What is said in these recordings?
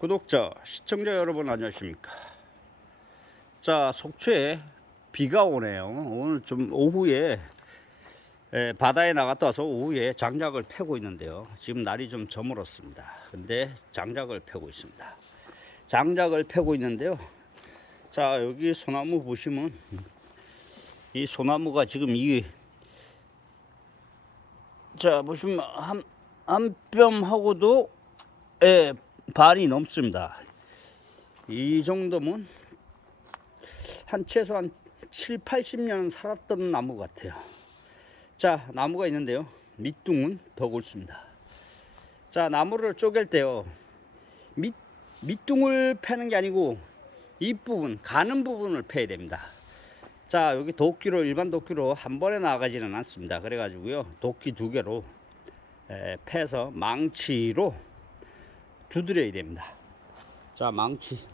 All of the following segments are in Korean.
구독자, 시청자 여러분 안녕하십니까. 자, 속초에 비가 오네요. 오늘 좀 오후에 바다에 나갔다 와서 오후에 장작을 패고 있는데요. 지금 날이 좀 저물었습니다. 근데 장작을 패고 있습니다. 장작을 패고 있는데요. 자, 여기 소나무 보시면 이 소나무가 지금 자 보시면 한 뼘하고도 반이 넘습니다. 이 정도면 최소한 7, 80년은 살았던 나무 같아요. 자, 나무가 있는데요. 밑둥은 더 굵습니다. 자, 나무를 쪼갤 때요. 밑둥을 패는 게 아니고 이 부분, 가는 부분을 패야 됩니다. 자, 여기 도끼로, 일반 도끼로 한 번에 나가지는 않습니다. 그래가지고요. 도끼 2개로 패서 망치로 두드려야 됩니다. 자, 망치.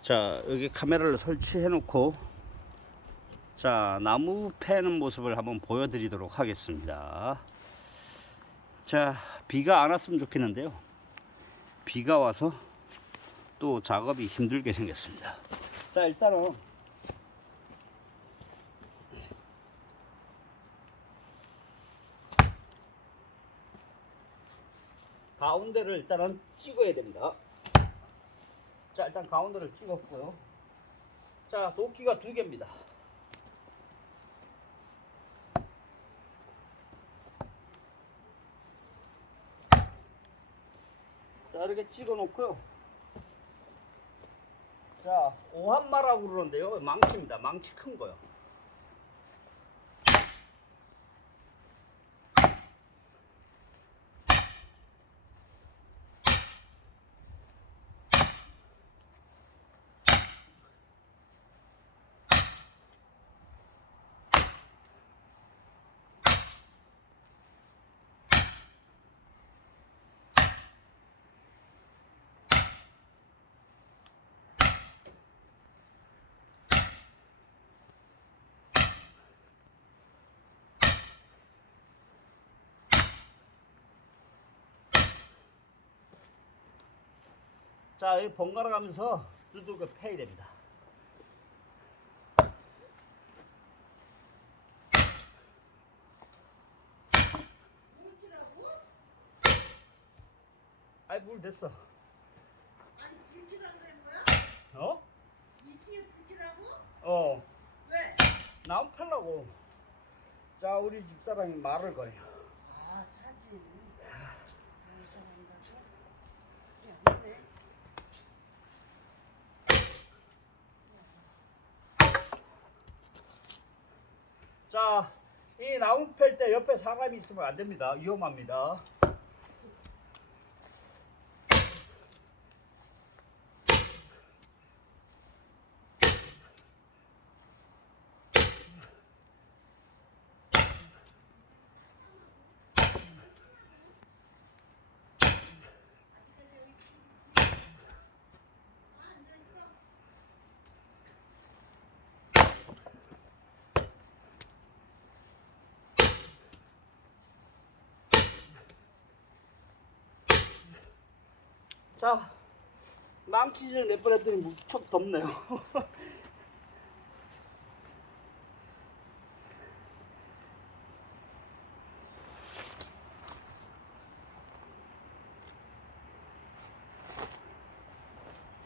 자, 여기 카메라를 설치해 놓고 자, 나무 패는 모습을 한번 보여드리도록 하겠습니다. 자, 비가 안 왔으면 좋겠는데요. 비가 와서 또 작업이 힘들게 생겼습니다. 자, 일단은 가운데를 일단은 찍어야 됩니다. 자, 일단 가운데를 찍었고요. 자, 도끼가 2개입니다. 자, 이렇게 찍어 놓고요. 자, 오한마라고 그러는데요. 망치입니다. 망치 큰 거요. 자, 이 번갈아 가면서 두들겨 패야 됩니다. 아이, 물 됐어. 아니 불길하고 그런 거야? 어? 2층에 불길하고? 어. 왜? 나무 팔라고. 자, 우리 집사람이 말을 거요. 아 사진. 자, 이 나무 팰 때 옆에 사람이 있으면 안 됩니다. 위험합니다. 자, 망치질 몇 번 했더니 무척 덥네요.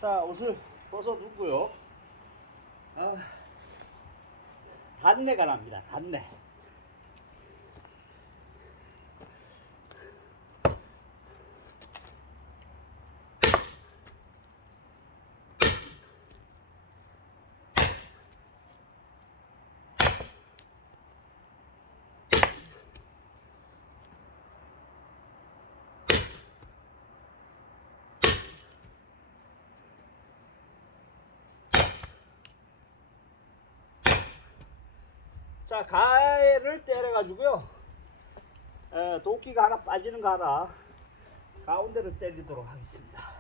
자, 옷을 벗어두고요. 단내가 납니다. 단내. 자, 가해를 때려가지고요. 도끼가 하나 빠지는 거 하나 가운데를 때리도록 하겠습니다.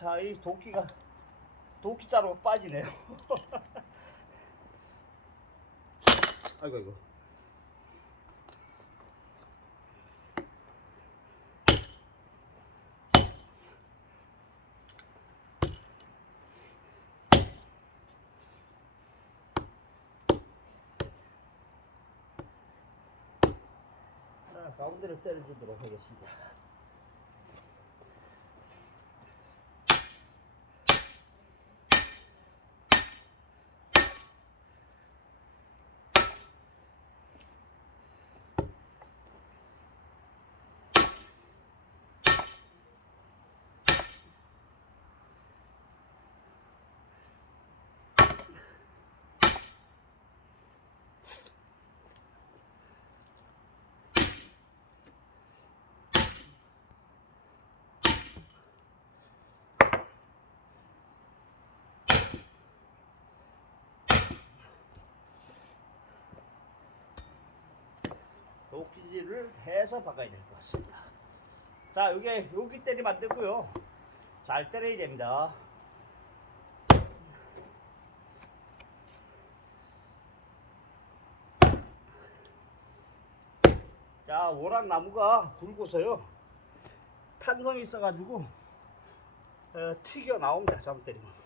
자, 이 도끼자루가 빠지네요. 아이고, 이거. 자, 가운데를 때려주도록 하겠습니다. 도끼질을 해서 바꿔야 될 것 같습니다. 자, 여기 때리면 안 되고요. 잘 때려야 됩니다. 자, 워낙나무가 굵어서요. 탄성이 있어가지고 튀겨 나옵니다. 잘못 때리면.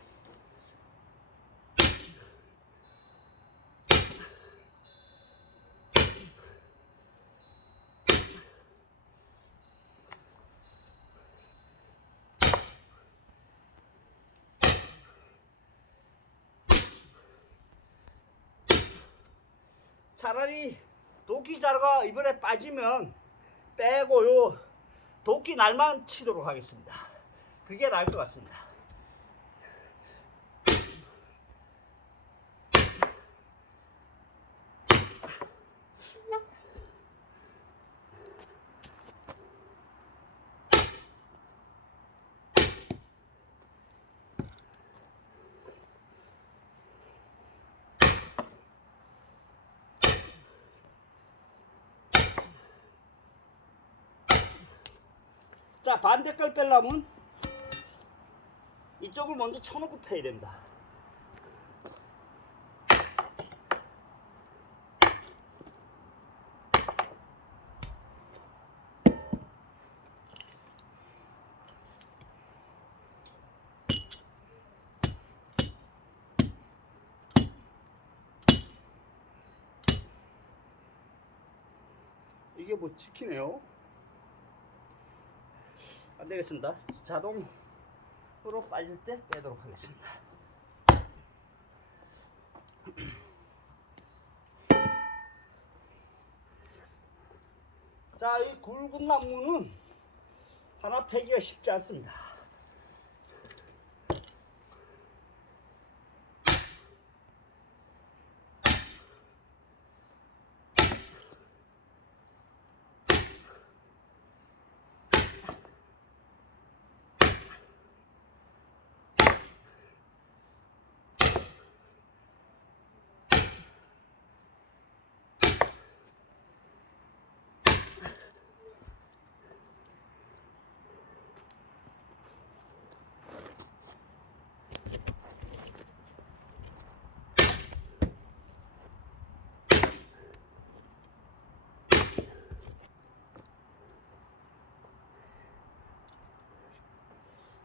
차라리 도끼자루가 이번에 빠지면 빼고요. 도끼 날만 치도록 하겠습니다. 그게 나을 것 같습니다. 자, 반대 걸 빼려면 이쪽을 먼저 쳐놓고 패야 됩니다. 이게 뭐 찍히네요. 안 되겠습니다. 자동으로 빠질 때 빼도록 하겠습니다. 자, 이 굵은 나무는 하나 패기가 쉽지 않습니다.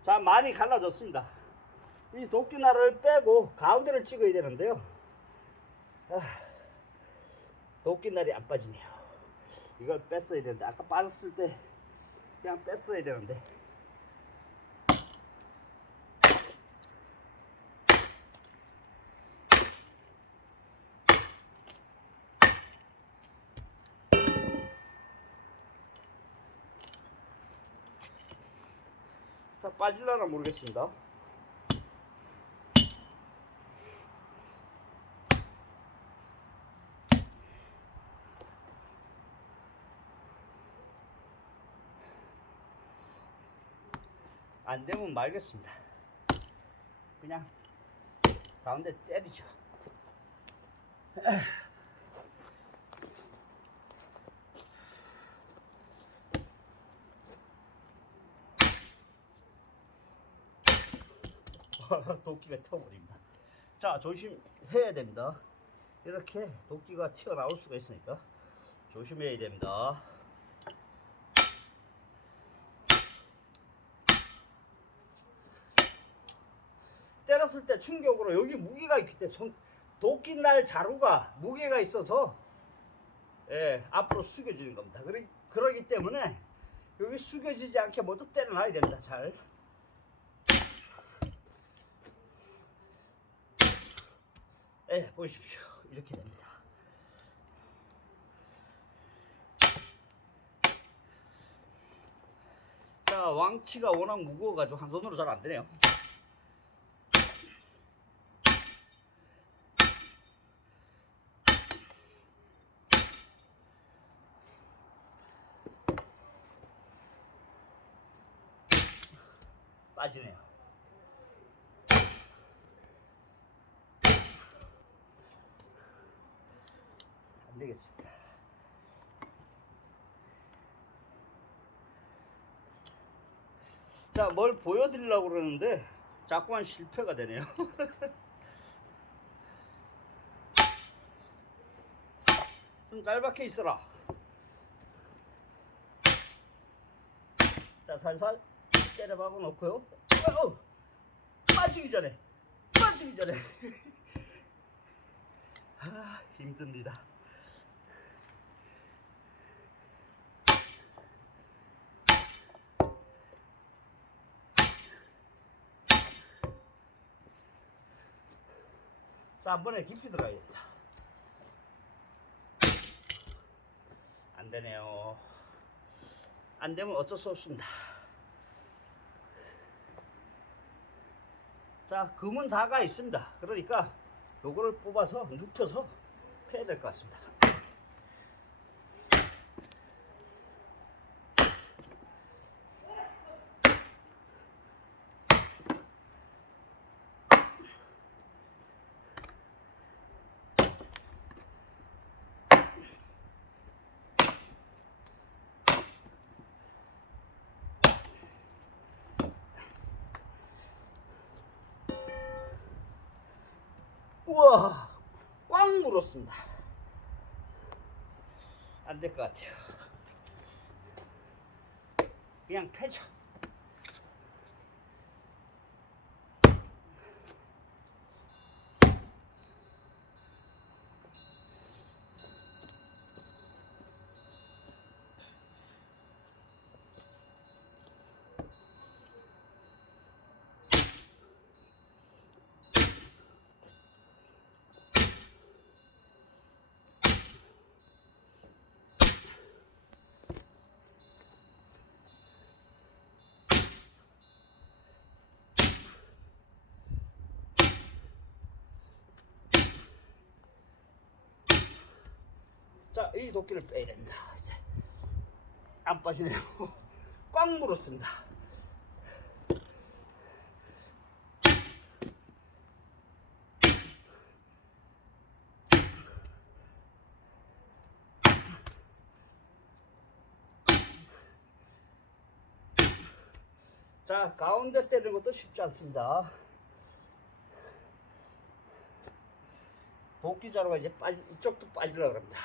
자, 많이 갈라졌습니다. 이 도끼날을 빼고 가운데를 찍어야 되는데요. 도끼날이 안 빠지네요. 이걸 뺐어야 되는데, 아까 빠졌을 때 그냥 뺐어야 되는데. 자, 빠질려나 모르겠습니다. 안 되면 말겠습니다. 그냥 가운데 때리죠. 도끼가 튀어버립니다. 자, 조심해야 됩니다. 이렇게 도끼가 튀어나올 수가 있으니까 조심해야 됩니다. 때렸을 때 충격으로 여기 무게가 있기 때문에 도끼 날 자루가 무게가 있어서 앞으로 숙여지는 겁니다. 그러기 때문에 여기 숙여지지 않게 먼저 때려놔야 됩니다. 잘. 보십시오. 이렇게 됩니다. 자, 왕치가 워낙 무거워가지고 한 손으로 잘 안 되네요. 빠지네요. 안 되겠습니다. 자, 뭘 보여드리려고 그러는데 자꾸만 실패가 되네요. 좀 짧게 있어라. 자, 살살 때려박아 놓고요. 빠지기 전에. 힘듭니다. 자, 한 번에 깊이 들어가야겠다. 안 되네요. 안 되면 어쩔 수 없습니다. 자, 금은 다가 있습니다. 그러니까 요거를 뽑아서 눕혀서 패야 될 것 같습니다. 우와, 꽉 물었습니다. 안 될 것 같아요. 그냥 패죠. 자, 이 도끼를 빼야 됩니다. 이제 안 빠지네요. 꽉 물었습니다. 자, 가운데 때리는 것도 쉽지 않습니다. 도끼 자루가 이제 이쪽도 빠지려고 합니다.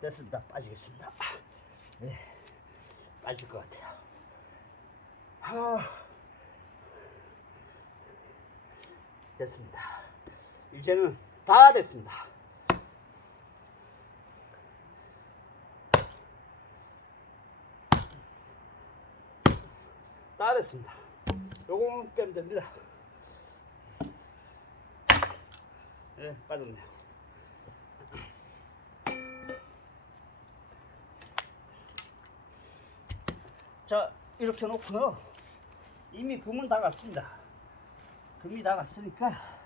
됐습니다. 빠지겠습니다. 네, 빠질 것 같아요. 됐습니다. 이제는 다 됐습니다. 다 됐습니다. 요거만 빼면 됩니다. 네, 빠졌네요. 자, 이렇게 놓고요. 이미 금은 다 갔습니다. 금이 다 갔으니까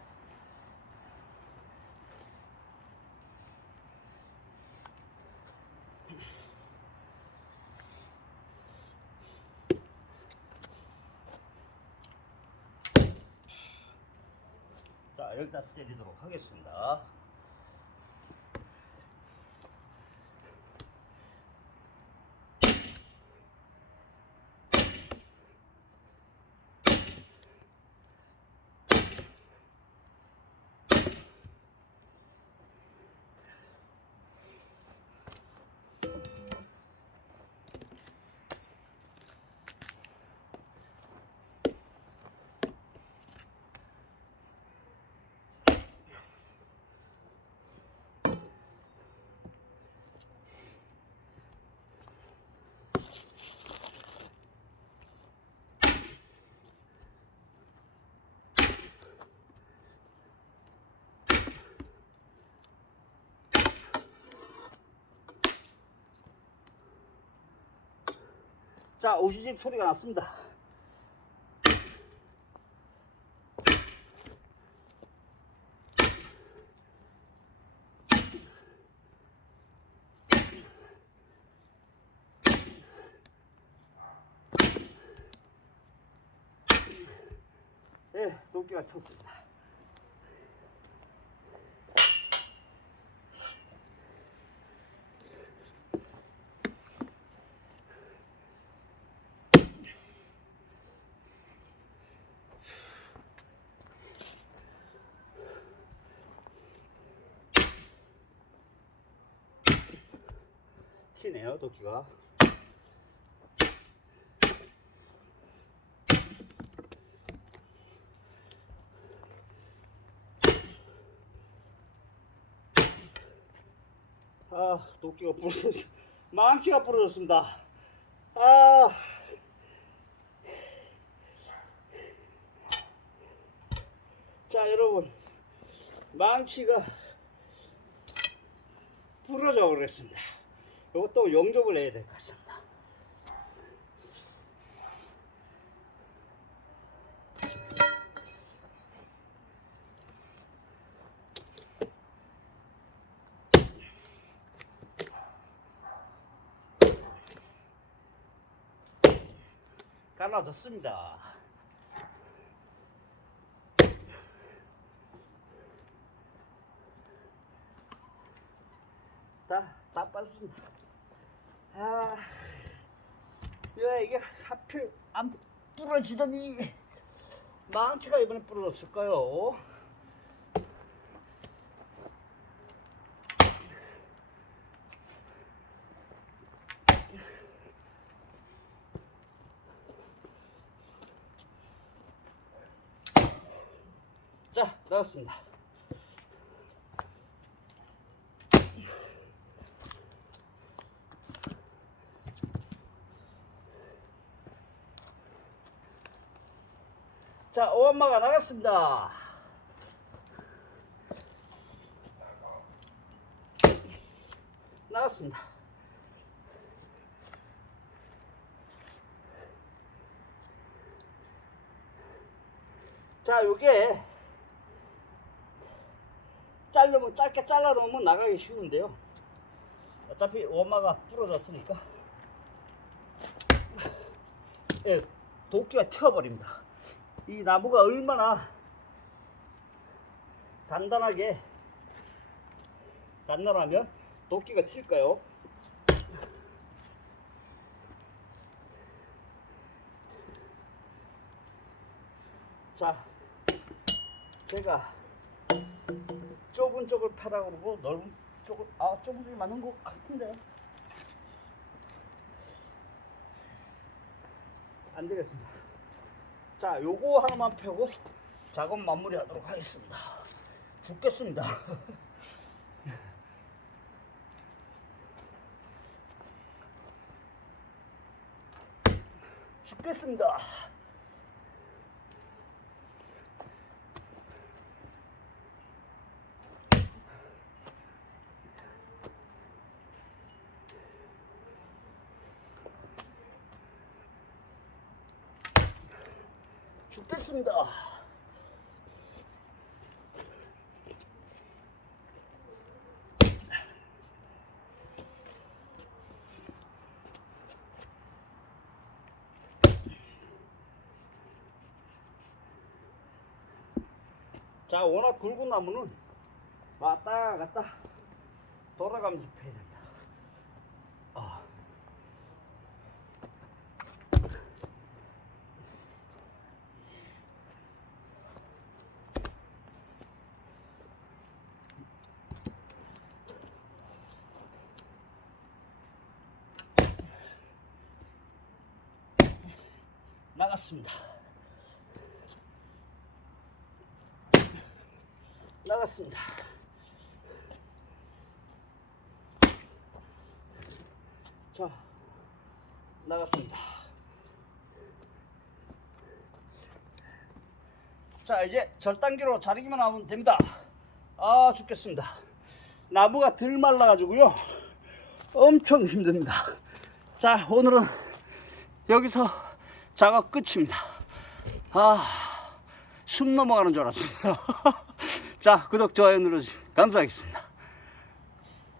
자, 여기다 때리도록 하겠습니다. 자, 오시집 소리가 났습니다. 예, 도끼가 쳤습니다. 튀네요, 도끼가. 아, 도끼가 부러졌어. 망치가 부러졌습니다. 아, 자, 여러분, 망치가 부러져 버렸습니다. 이것도 용접을 해야 될 것 같습니다. 갈라졌습니다. 다 빠졌습니다. 아, 왜 이게 하필 안 부러지더니 망치가 이번에 부러졌을까요? 자, 나왔습니다. 자, 오엄마가 나갔습니다. 나갔습니다. 자, 요게 짧게 잘라 놓으면 나가기 쉬운데요. 어차피 오엄마가 부러졌으니까, 예, 도끼가 튀어버립니다. 이 나무가 얼마나 단단하면 도끼가 튈까요? 자, 제가 좁은 쪽을 패라고 그러고 넓은 쪽을, 좁은 쪽이 맞는 것 같은데 안 되겠습니다. 자, 요거 하나만 펴고 작업 마무리 하도록 하겠습니다. 죽겠습니다. 죽겠습니다. 죽겠습니다. 자, 워낙 굵은 나무는 왔다 갔다 돌아가면서 패야 됩니다. 나갔습니다. 나갔습니다. 자, 나갔습니다. 자, 이제 절단기로 자르기만 하면 됩니다. 아, 죽겠습니다. 나무가 덜 말라가지고요. 엄청 힘듭니다. 자, 오늘은 여기서 작업 끝입니다. 숨 넘어가는 줄 알았습니다. 자, 구독, 좋아요 눌러주시면 감사하겠습니다.